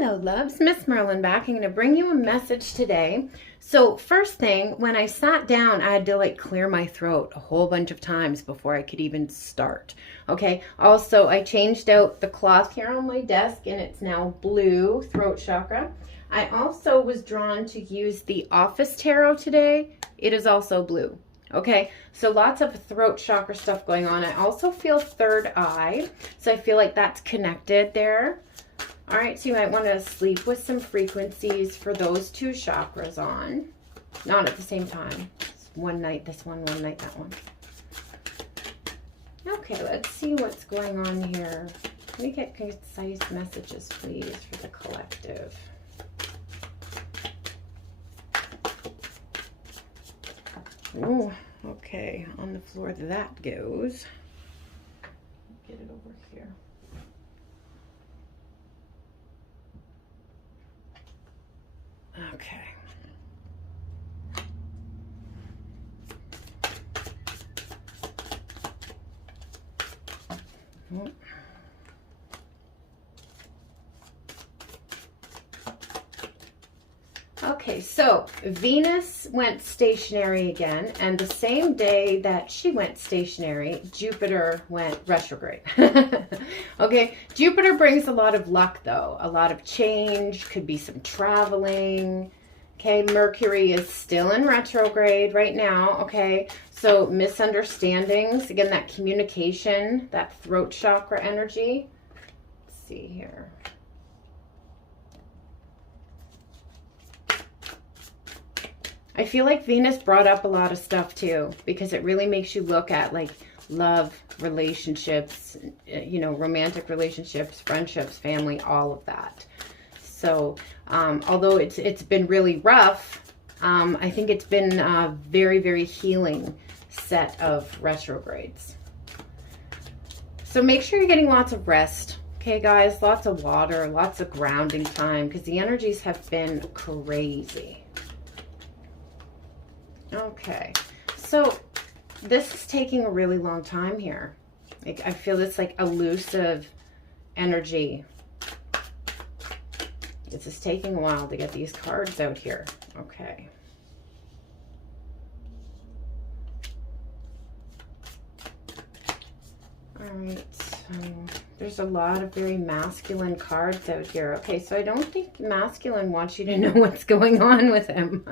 Hello, loves. MsMerlin back. I'm going to bring you a message today. So first thing, when I sat down, I had to like clear my throat a whole bunch of times before I could even start. Okay. Also, I changed out the cloth here on my desk and it's now blue throat chakra. I also was drawn to use the Office Tarot today. It is also blue. Okay, so lots of throat chakra stuff going on. I also feel third eye, so I feel like that's connected there. All right, so you might want to sleep with some frequencies for those two chakras on. Not at the same time. It's one night this one night that one. Okay, let's see what's going on here. Let me get concise messages, please, for the collective. Oh, okay, on the floor that goes. Get it over here. Okay. Okay, so Venus went stationary again, and the same day that she went stationary, Jupiter went retrograde. Okay, Jupiter brings a lot of luck though, a lot of change, could be some traveling. Okay, Mercury is still in retrograde right now, okay? So misunderstandings, again, that communication, that throat chakra energy. Let's see here. I feel like Venus brought up a lot of stuff too, because it really makes you look at like love, relationships, you know, romantic relationships, friendships, family, all of that. So, although it's been really rough, I think it's been a very, very healing set of retrogrades. So make sure you're getting lots of rest. Okay, guys, lots of water, lots of grounding time, because the energies have been crazy. Okay, so this is taking a really long time here. Like, I feel this like elusive energy. It's just taking a while to get these cards out here. Okay. All right, so there's a lot of very masculine cards out here. Okay, so I don't think masculine wants you to know what's going on with him.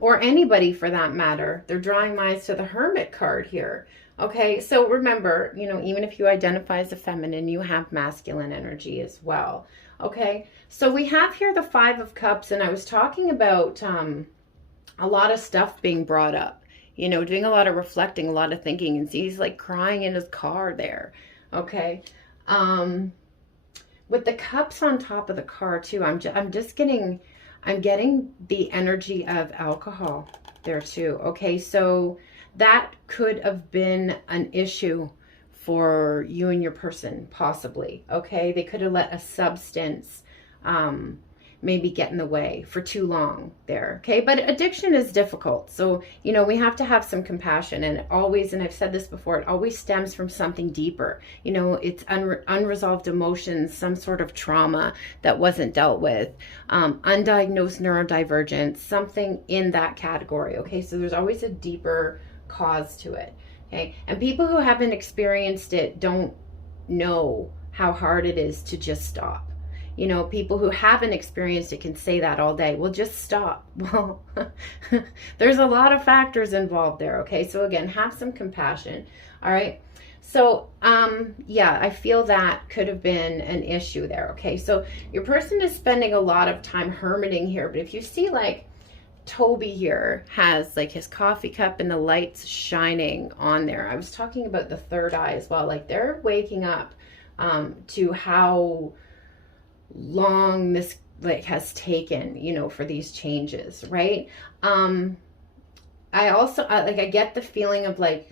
Or anybody for that matter. They're drawing minds to the Hermit card here. Okay, so remember, you know, even if you identify as a feminine, you have masculine energy as well. Okay, so we have here the Five of Cups, and I was talking about a lot of stuff being brought up, you know, doing a lot of reflecting, a lot of thinking, and see, he's like crying in his car there. Okay, with the cups on top of the car too, I'm getting the energy of alcohol there too. Okay, so that could have been an issue for you and your person, possibly. Okay, they could have let a substance maybe get in the way for too long there. Okay, but addiction is difficult. So, you know, we have to have some compassion, and it always, and I've said this before, it always stems from something deeper. You know, it's unresolved emotions, some sort of trauma that wasn't dealt with, undiagnosed neurodivergence, something in that category. Okay, so there's always a deeper cause to it. Okay, and people who haven't experienced it don't know how hard it is to just stop. You know, people who haven't experienced it can say that all day. Well, just stop. Well, there's a lot of factors involved there. Okay, so again, have some compassion. All right, so yeah, I feel that could have been an issue there. Okay, so your person is spending a lot of time hermiting here, but if you see like Toby here has like his coffee cup and the lights shining on there. I was talking about the third eye as well. Like, they're waking up to how long this like has taken, you know, for these changes, right? I also I get the feeling of like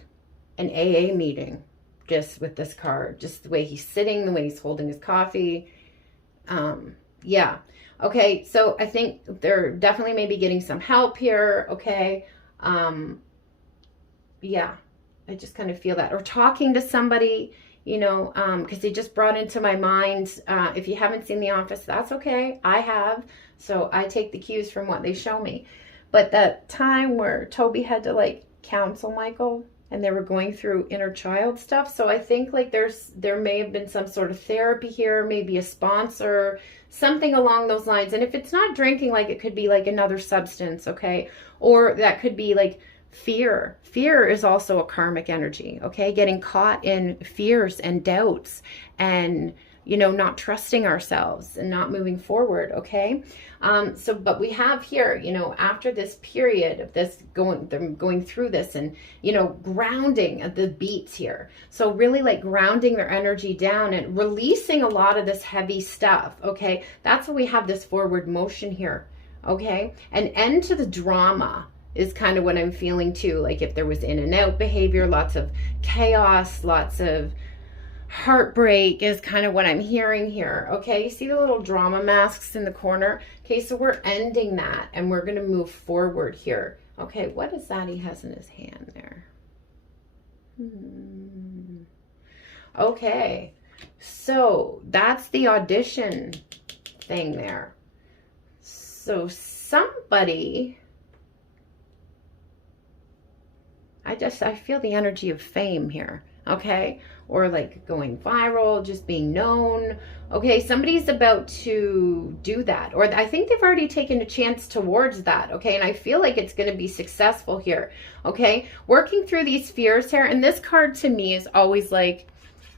an AA meeting just with this card, just the way he's sitting, the way he's holding his coffee. Yeah. Okay, so I think they're definitely maybe getting some help here. Okay, yeah, I just kind of feel that, or talking to somebody, you know, because he just brought into my mind, if you haven't seen The Office, that's okay. I have. So I take the cues from what they show me. But that time where Toby had to like counsel Michael and they were going through inner child stuff. So I think like there may have been some sort of therapy here, maybe a sponsor, something along those lines. And if it's not drinking, like it could be like another substance, okay? Or that could be like fear. Fear is also a karmic energy, okay? Getting caught in fears and doubts and, you know, not trusting ourselves and not moving forward, okay? But we have here, you know, after this period of this going through this and, you know, grounding at the beats here. So really like grounding their energy down and releasing a lot of this heavy stuff, okay? That's why we have this forward motion here, okay? An end to the drama is kind of what I'm feeling too. Like if there was in and out behavior, lots of chaos, lots of heartbreak is kind of what I'm hearing here. Okay, you see the little drama masks in the corner? Okay, so we're ending that and we're going to move forward here. Okay, what is that he has in his hand there? Okay, so that's the audition thing there. So somebody, I feel the energy of fame here, okay? Or like going viral, just being known. Okay, somebody's about to do that. Or I think they've already taken a chance towards that, okay? And I feel like it's going to be successful here, okay? Working through these fears here. And this card to me is always like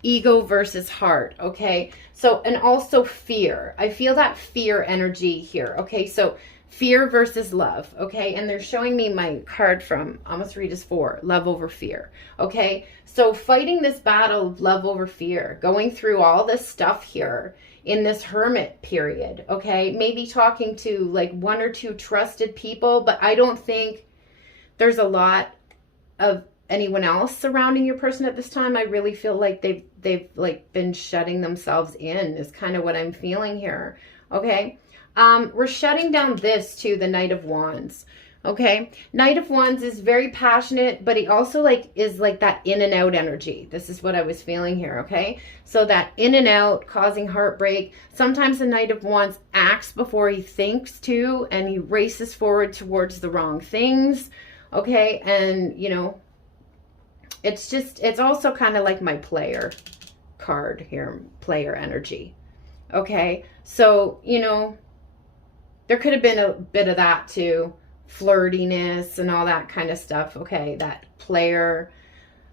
ego versus heart, okay? So, and also fear. I feel that fear energy here, okay? So fear versus love, okay? And they're showing me my card from Almost Read is 4, love over fear, okay? So fighting this battle of love over fear, going through all this stuff here in this hermit period, okay? Maybe talking to like 1 or 2 trusted people, but I don't think there's a lot of anyone else surrounding your person at this time. I really feel like they've like been shutting themselves in is kind of what I'm feeling here, okay? We're shutting down this too, the Knight of Wands. Okay. Knight of Wands is very passionate, but he also like is like that in and out energy. This is what I was feeling here. Okay. So that in and out causing heartbreak. Sometimes the Knight of Wands acts before he thinks too, and he races forward towards the wrong things. Okay. And you know, it's also kind of like my player card here, player energy. Okay. So, you know, there could have been a bit of that too. Flirtiness and all that kind of stuff. Okay, that player,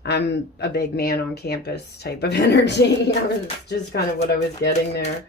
I'm a big man on campus type of energy. It's just kind of what I was getting there.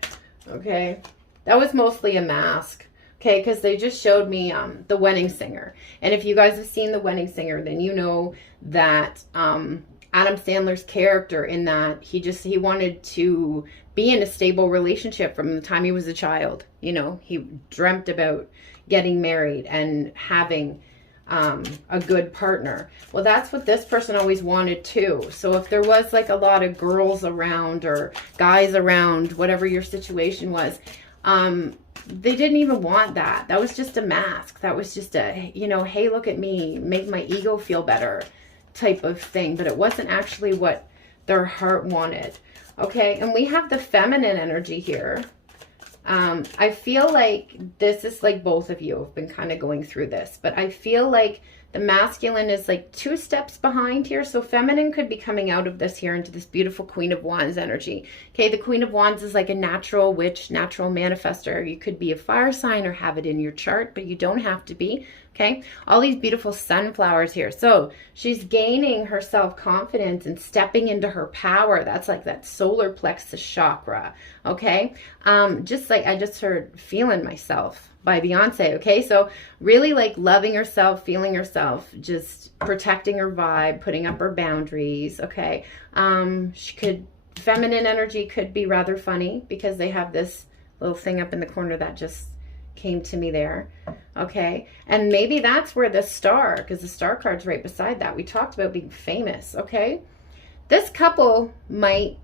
Okay, that was mostly a mask. Okay, because they just showed me The Wedding Singer. And if you guys have seen The Wedding Singer, then you know that Adam Sandler's character in that he wanted to be in a stable relationship from the time he was a child. You know, he dreamt about getting married and having a good partner. Well, that's what this person always wanted too. So if there was like a lot of girls around or guys around, whatever your situation was, they didn't even want that. That was just a mask. That was just a, you know, hey, look at me, make my ego feel better type of thing. But it wasn't actually what their heart wanted. Okay, and we have the feminine energy here. I feel like this is like both of you have been kind of going through this, but I feel like the masculine is like 2 steps behind here. So feminine could be coming out of this here into this beautiful Queen of Wands energy. Okay, the Queen of Wands is like a natural witch, natural manifester. You could be a fire sign or have it in your chart, but you don't have to be. Okay, all these beautiful sunflowers here. So she's gaining her self-confidence and stepping into her power. That's like that solar plexus chakra. Okay, just like I just heard Feeling Myself by Beyonce. Okay, so really like loving herself, feeling herself, just protecting her vibe, putting up her boundaries. Okay, feminine energy could be rather funny because they have this little thing up in the corner that just came to me there. Okay, and maybe that's where the star, because the star card's right beside that. We talked about being famous. Okay, this couple might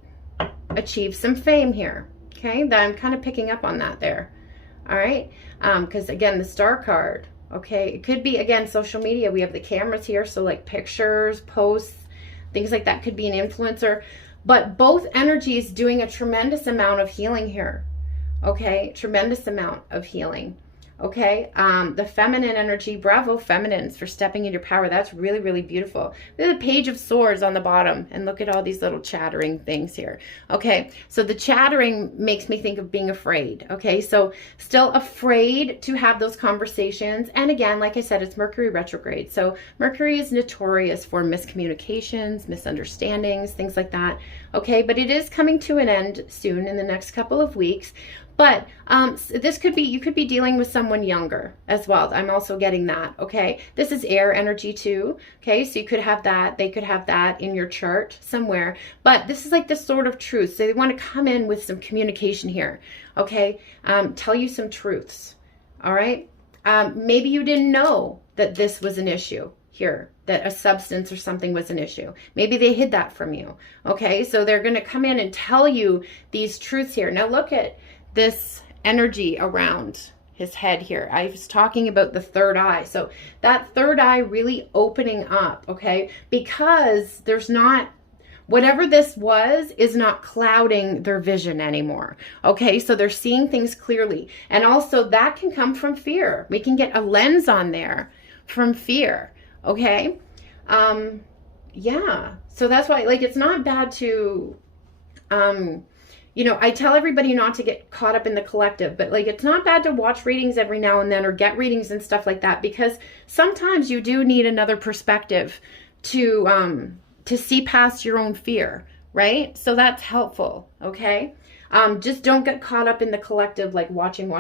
achieve some fame here. Okay, that I'm kind of picking up on that there. All right, because again, the star card. Okay, it could be again social media. We have the cameras here, so like pictures, posts, things like that. Could be an influencer. But both energies doing a tremendous amount of healing here. Okay, tremendous amount of healing. Okay, the feminine energy, bravo feminines for stepping into your power. That's really, really beautiful. Look at the Page of Swords on the bottom and look at all these little chattering things here. Okay, so the chattering makes me think of being afraid. Okay, so still afraid to have those conversations. And again, like I said, it's Mercury retrograde. So Mercury is notorious for miscommunications, misunderstandings, things like that. Okay, but it is coming to an end soon in the next couple of weeks. But this could be, you could be dealing with someone younger as well. I'm also getting that, okay? This is air energy too, okay? So you could have that, they could have that in your chart somewhere. But this is like the sort of truth. So they want to come in with some communication here, okay? Tell you some truths, all right? Maybe you didn't know that this was an issue here, that a substance or something was an issue. Maybe they hid that from you, okay? So they're going to come in and tell you these truths here. Now look at this energy around his head here. I was talking about the third eye. So that third eye really opening up, okay? Because there's not, whatever this was is not clouding their vision anymore. Okay, so they're seeing things clearly. And also that can come from fear. We can get a lens on there from fear, okay? Yeah, so that's why, like, it's not bad to, you know, I tell everybody not to get caught up in the collective, but like, it's not bad to watch readings every now and then or get readings and stuff like that, because sometimes you do need another perspective to see past your own fear, right? So that's helpful, okay? Just don't get caught up in the collective, like watching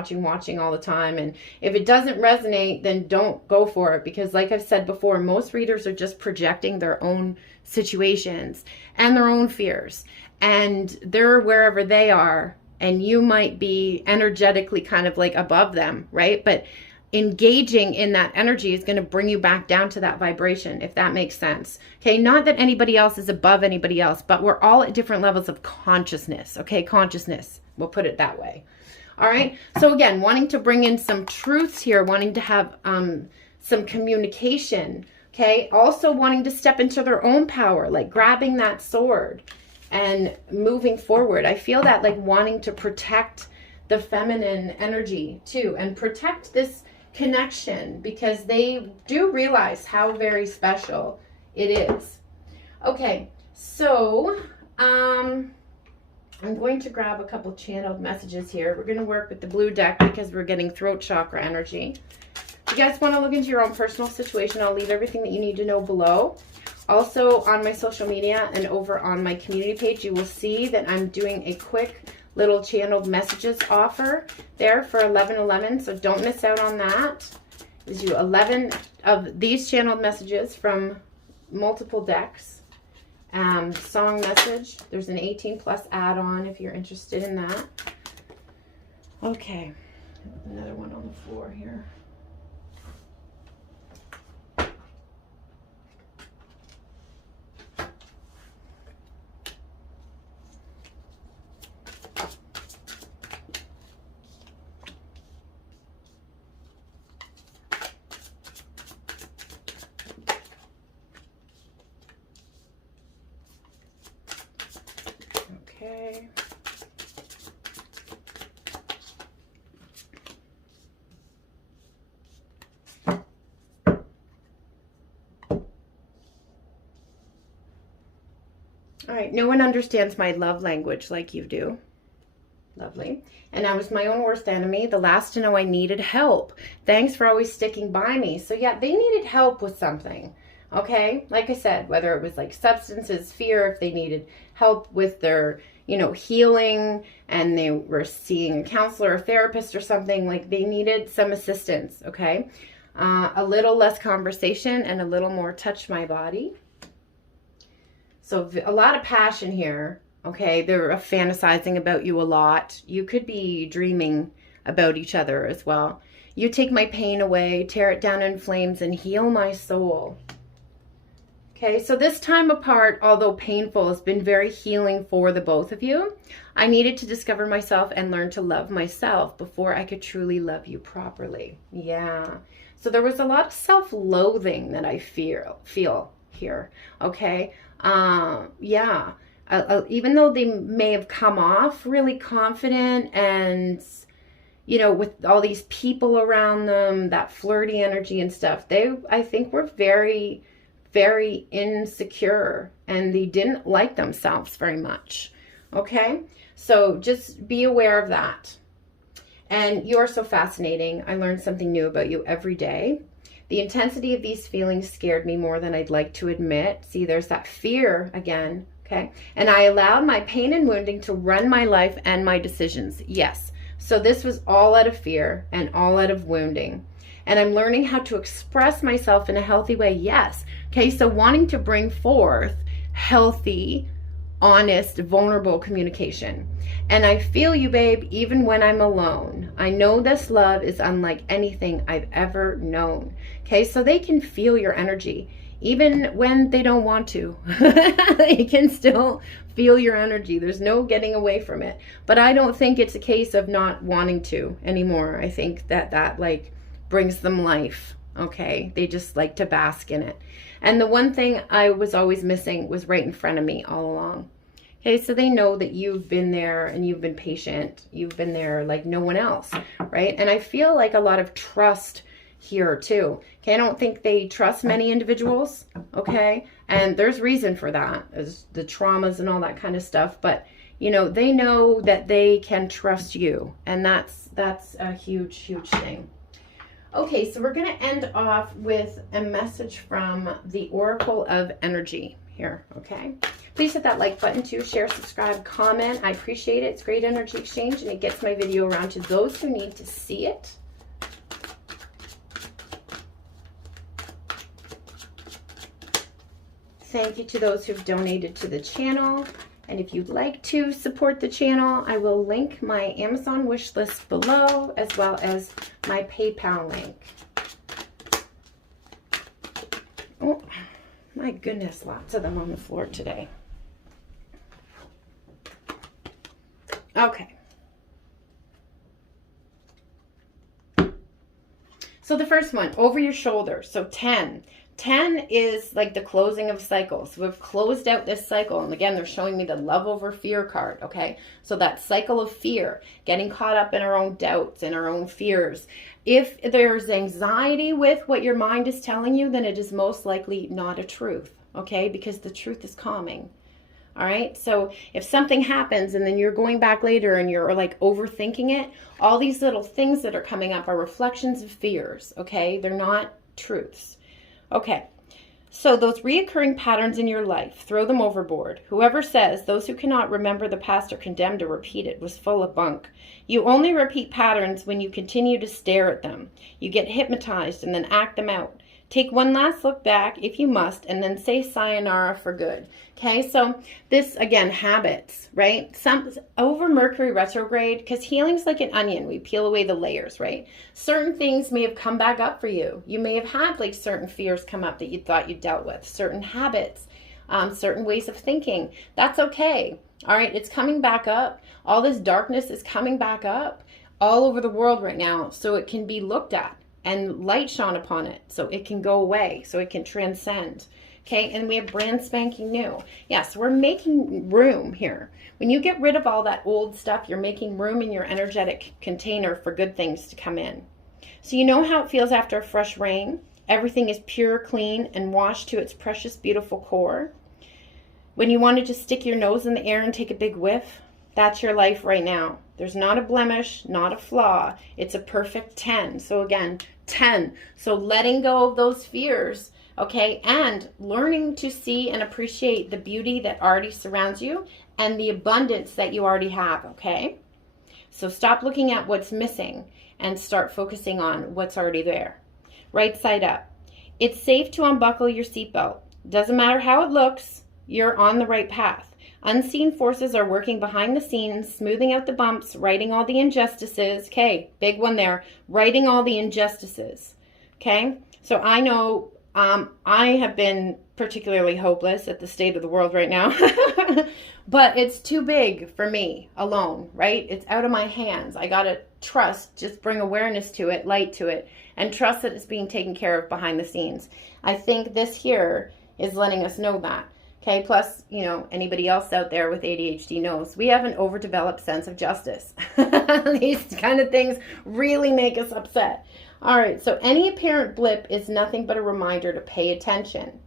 all the time. And if it doesn't resonate, then don't go for it. Because like I've said before, most readers are just projecting their own situations and their own fears. And they're wherever they are, and you might be energetically kind of like above them, right? But engaging in that energy is going to bring you back down to that vibration, if that makes sense. Okay, not that anybody else is above anybody else, but we're all at different levels of consciousness. Okay, consciousness, we'll put it that way. All right, so again, wanting to bring in some truths here, wanting to have some communication. Okay, also wanting to step into their own power, like grabbing that sword and moving forward. I feel that, like, wanting to protect the feminine energy too, and protect this connection, because they do realize how very special it is. Okay, so I'm going to grab a couple channeled messages here. We're going to work with the blue deck because we're getting throat chakra energy. If you guys want to look into your own personal situation, I'll leave everything that you need to know below. Also, on my social media and over on my community page, you will see that I'm doing a quick little channeled messages offer there for 11/11, so don't miss out on that. There's 11 of these channeled messages from multiple decks. Song message. There's an 18+ add-on if you're interested in that. Okay, another one on the floor here. Okay. All right, no one understands my love language like you do. Lovely. And I was my own worst enemy, the last to know I needed help. Thanks for always sticking by me. So yeah, they needed help with something. Okay, like I said, whether it was like substances, fear, if they needed help with their, you know, healing, and they were seeing a counselor or therapist or something, like they needed some assistance, okay? A little less conversation and a little more touch my body. So a lot of passion here, okay? They're fantasizing about you a lot. You could be dreaming about each other as well. You take my pain away, tear it down in flames, and heal my soul. Okay, so this time apart, although painful, has been very healing for the both of you. I needed to discover myself and learn to love myself before I could truly love you properly. Yeah. So there was a lot of self-loathing that I feel here. Okay. Yeah. even though they may have come off really confident and, you know, with all these people around them, that flirty energy and stuff, I think were very, very insecure, and they didn't like themselves very much. Okay? So just be aware of that. And you're so fascinating. I learn something new about you every day. The intensity of these feelings scared me more than I'd like to admit. See, there's that fear again. Okay? And I allowed my pain and wounding to run my life and my decisions. Yes. So this was all out of fear and all out of wounding. And I'm learning how to express myself in a healthy way. Yes. Okay. So wanting to bring forth healthy, honest, vulnerable communication. And I feel you, babe, even when I'm alone. I know this love is unlike anything I've ever known. Okay. So they can feel your energy. Even when they don't want to, they can still feel your energy. There's no getting away from it. But I don't think it's a case of not wanting to anymore. I think that like brings them life. Okay. They just like to bask in it. And the one thing I was always missing was right in front of me all along. Okay. So they know that you've been there and you've been patient. You've been there like no one else. Right. And I feel like a lot of trust here too. Okay, I don't think they trust many individuals. Okay, and there's reason for that, is the traumas and all that kind of stuff. But you know, they know that they can trust you, and that's a huge, huge thing. Okay, so we're going to end off with a message from the Oracle of Energy here. Okay, please hit that like button too, share, subscribe, comment. I appreciate it. It's great energy exchange, and it gets my video around to those who need to see it. Thank you to those who've donated to the channel. And if you'd like to support the channel, I will link my Amazon wish list below, as well as my PayPal link. Oh, my goodness, lots of them on the floor today. Okay. So the first one, over your shoulder. So 10. 10 is like the closing of cycles. So we've closed out this cycle. And again, they're showing me the love over fear card. Okay. So that cycle of fear, getting caught up in our own doubts and our own fears. If there's anxiety with what your mind is telling you, then it is most likely not a truth. Okay. Because the truth is calming. All right. So if something happens and then you're going back later and you're like overthinking it, all these little things that are coming up are reflections of fears. Okay. They're not truths. Okay, so those reoccurring patterns in your life, throw them overboard. Whoever says those who cannot remember the past are condemned to repeat it was full of bunk. You only repeat patterns when you continue to stare at them. You get hypnotized and then act them out. Take one last look back if you must, and then say sayonara for good. Okay, so this, again, habits, right? Some over Mercury retrograde, because healing's like an onion. We peel away the layers, right? Certain things may have come back up for you. You may have had like certain fears come up that you thought you dealt with, certain habits, certain ways of thinking. That's okay. All right, it's coming back up. All this darkness is coming back up all over the world right now, so it can be looked at and light shone upon it, so it can go away, so it can transcend. Okay, and we have brand spanking new. Yes, we're making room here. When you get rid of all that old stuff, you're making room in your energetic container for good things to come in. So you know how it feels after a fresh rain? Everything is pure, clean, and washed to its precious, beautiful core. When you want to just stick your nose in the air and take a big whiff, that's your life right now. There's not a blemish, not a flaw. It's a perfect 10. So again, 10. So letting go of those fears, okay, and learning to see and appreciate the beauty that already surrounds you and the abundance that you already have, okay? So stop looking at what's missing and start focusing on what's already there. Right side up. It's safe to unbuckle your seatbelt. Doesn't matter how it looks, you're on the right path. Unseen forces are working behind the scenes, smoothing out the bumps, righting all the injustices. Okay, big one there. Righting all the injustices. Okay, so I know I have been particularly hopeless at the state of the world right now. But it's too big for me alone, right? It's out of my hands. I got to trust, just bring awareness to it, light to it, and trust that it's being taken care of behind the scenes. I think this here is letting us know that. Okay, plus, you know, anybody else out there with ADHD knows we have an overdeveloped sense of justice. These kind of things really make us upset. All right, so any apparent blip is nothing but a reminder to pay attention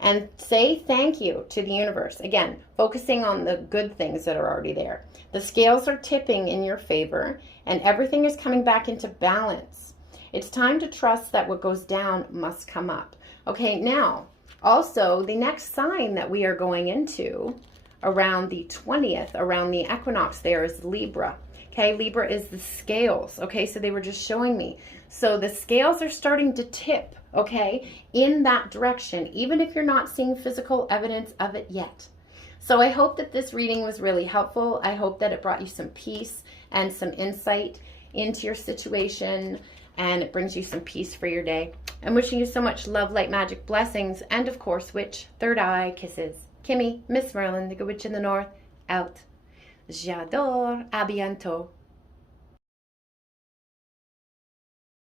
and say thank you to the universe. Again, focusing on the good things that are already there. The scales are tipping in your favor and everything is coming back into balance. It's time to trust that what goes down must come up. Okay, now, also, the next sign that we are going into around the 20th, around the equinox there, is Libra. Okay, Libra is the scales. Okay, so they were just showing me. So the scales are starting to tip, okay, in that direction, even if you're not seeing physical evidence of it yet. So I hope that this reading was really helpful. I hope that it brought you some peace and some insight into your situation, and it brings you some peace for your day. I'm wishing you so much love, light, magic, blessings, and of course, witch, third eye kisses. Kimmy, MsMerlin, the Good Witch in the North, out. J'adore. À bientôt.